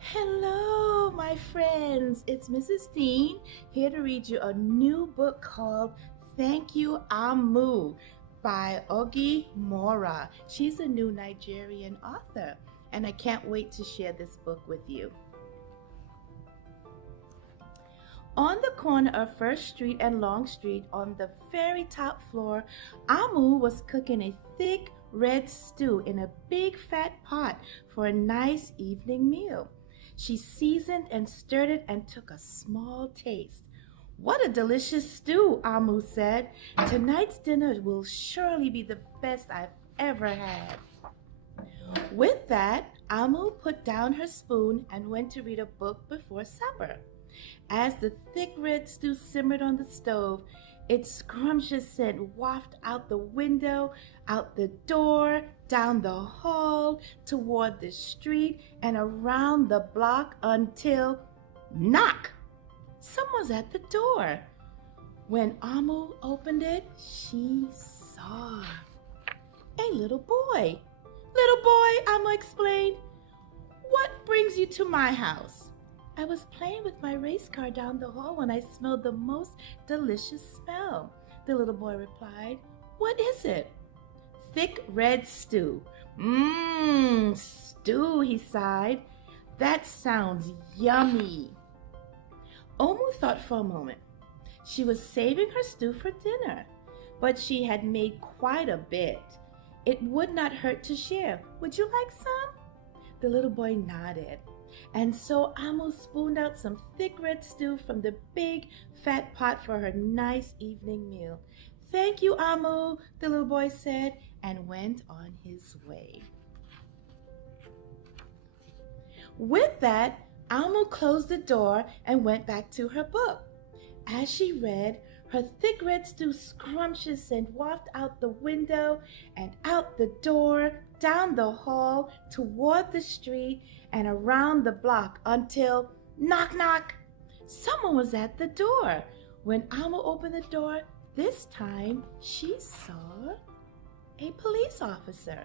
Hello, my friends. It's Mrs. Dean here to read you a new book called Thank You, Amu by Ogi Mora. She's a new Nigerian author, and I can't wait to share this book with you. On the corner of First Street and Long Street, on the very top floor, Amu was cooking a thick red stew in a big fat pot for a nice evening meal. She seasoned and stirred it and took a small taste. "What a delicious stew," Amu said. "Tonight's dinner will surely be the best I've ever had." With that, Amu put down her spoon and went to read a book before supper. As the thick red stew simmered on the stove, its scrumptious scent wafted out the window, out the door, down the hall, toward the street, and around the block until knock! Someone's at the door. When Amu opened it, she saw a little boy. "Little boy," Amu explained, "what brings you to my house?" "I was playing with my race car down the hall when I smelled the most delicious smell," the little boy replied. "What is it?" "Thick red stew." Stew," he sighed. "That sounds yummy." Omu thought for a moment. She was saving her stew for dinner, but she had made quite a bit. It would not hurt to share. "Would you like some?" The little boy nodded. And so Amu spooned out some thick red stew from the big fat pot for her nice evening meal. "Thank you, Amu," the little boy said, and went on his way. With that, Amu closed the door and went back to her book. As she read, her thick red stew scrumptious scent wafted out the window and out the door, down the hall, toward the street, and around the block until knock, knock! Someone was at the door. When Amu opened the door, this time she saw a police officer.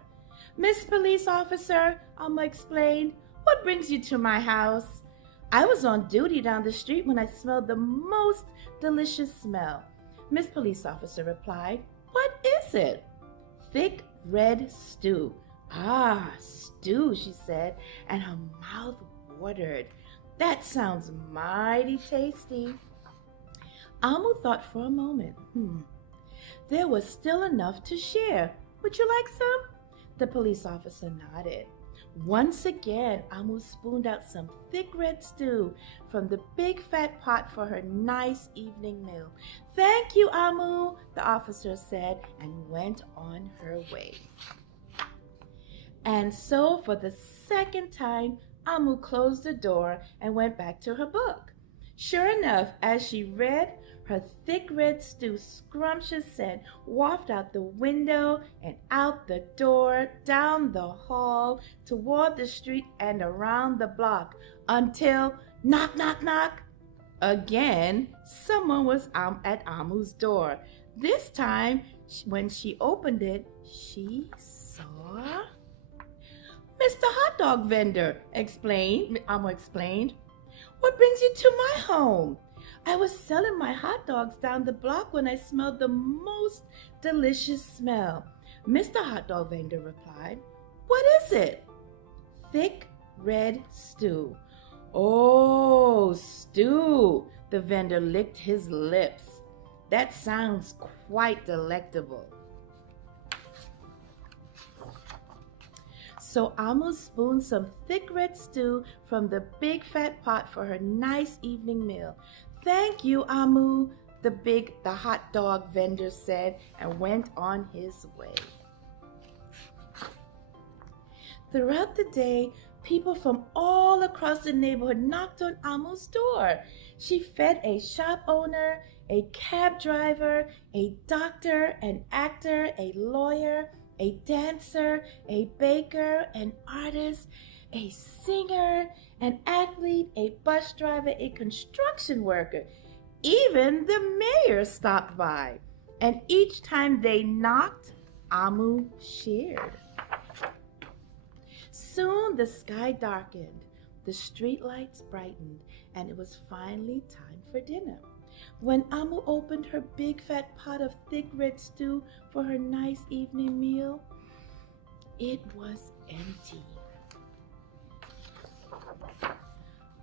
"Miss Police Officer," Amu explained, "what brings you to my house?" "I was on duty down the street when I smelled the most delicious smell," Miss Police Officer replied. "What is it?" "Thick red stew." "Ah, stew," she said, and her mouth watered. "That sounds mighty tasty." Amu thought for a moment. There was still enough to share. "Would you like some?" The police officer nodded. Once again, Amu spooned out some thick red stew from the big fat pot for her nice evening meal. "Thank you, Amu," the officer said, and went on her way. And so, for the second time, Amu closed the door and went back to her book. Sure enough, as she read, her thick red stew scrumptious scent wafted out the window and out the door, down the hall, toward the street, and around the block, until knock, knock, knock! Again, someone was at Amu's door. This time, when she opened it, she saw Mr. Hot Dog Vendor, Amu explained. "What brings you to my home?" "I was selling my hot dogs down the block when I smelled the most delicious smell," Mr. Hot Dog Vendor replied. "What is it?" "Thick red stew." "Oh, stew," the vendor licked his lips. "That sounds quite delectable." So Amu spooned some thick red stew from the big fat pot for her nice evening meal. "Thank you, Amu," the hot dog vendor said, and went on his way. Throughout the day, people from all across the neighborhood knocked on Amu's door. She fed a shop owner, a cab driver, a doctor, an actor, a lawyer, a dancer, a baker, an artist, a singer, an athlete, a bus driver, a construction worker. Even the mayor stopped by. And each time they knocked, Amu shared. Soon the sky darkened. The street lights brightened, and it was finally time for dinner. When Amu opened her big fat pot of thick red stew for her nice evening meal, it was empty.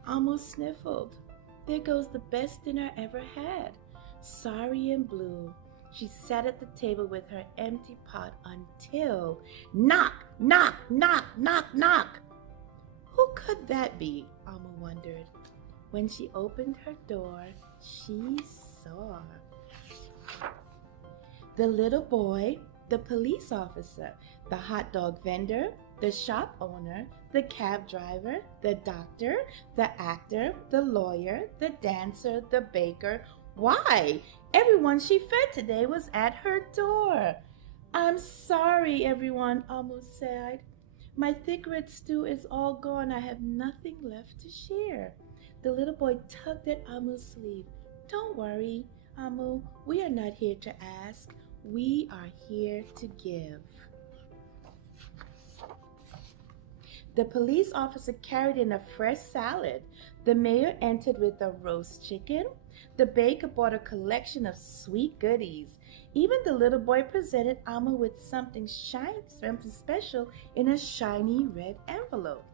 Amu sniffled. There goes the best dinner I ever had. Sorry and blue, she sat at the table with her empty pot until knock, knock, knock, knock, knock. Who could that be? Amu wondered. When she opened her door, she saw the little boy, the police officer, the hot dog vendor, the shop owner, the cab driver, the doctor, the actor, the lawyer, the dancer, the baker. Why? Everyone she fed today was at her door. I'm sorry, everyone, Amu sighed. My thick red stew is all gone. I have nothing left to share. The little boy tugged at Amu's sleeve. Don't worry, Amu. We are not here to ask. We are here to give. The police officer carried in a fresh salad. The mayor entered with a roast chicken. The baker bought a collection of sweet goodies. Even the little boy presented Amu with something special in a shiny red envelope.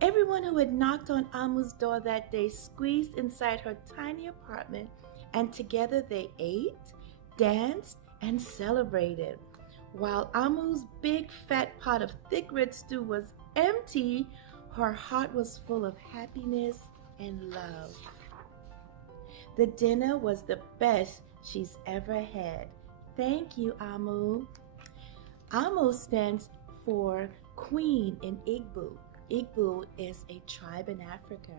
Everyone who had knocked on Amu's door that day squeezed inside her tiny apartment, and together they ate, danced, and celebrated. While Amu's big fat pot of thick red stew was empty, her heart was full of happiness and love. The dinner was the best she's ever had. Thank you, Amu. Amu stands for Queen in Igbo. Igbo is a tribe in Africa.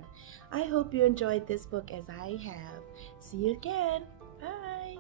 I hope you enjoyed this book as I have. See you again. Bye.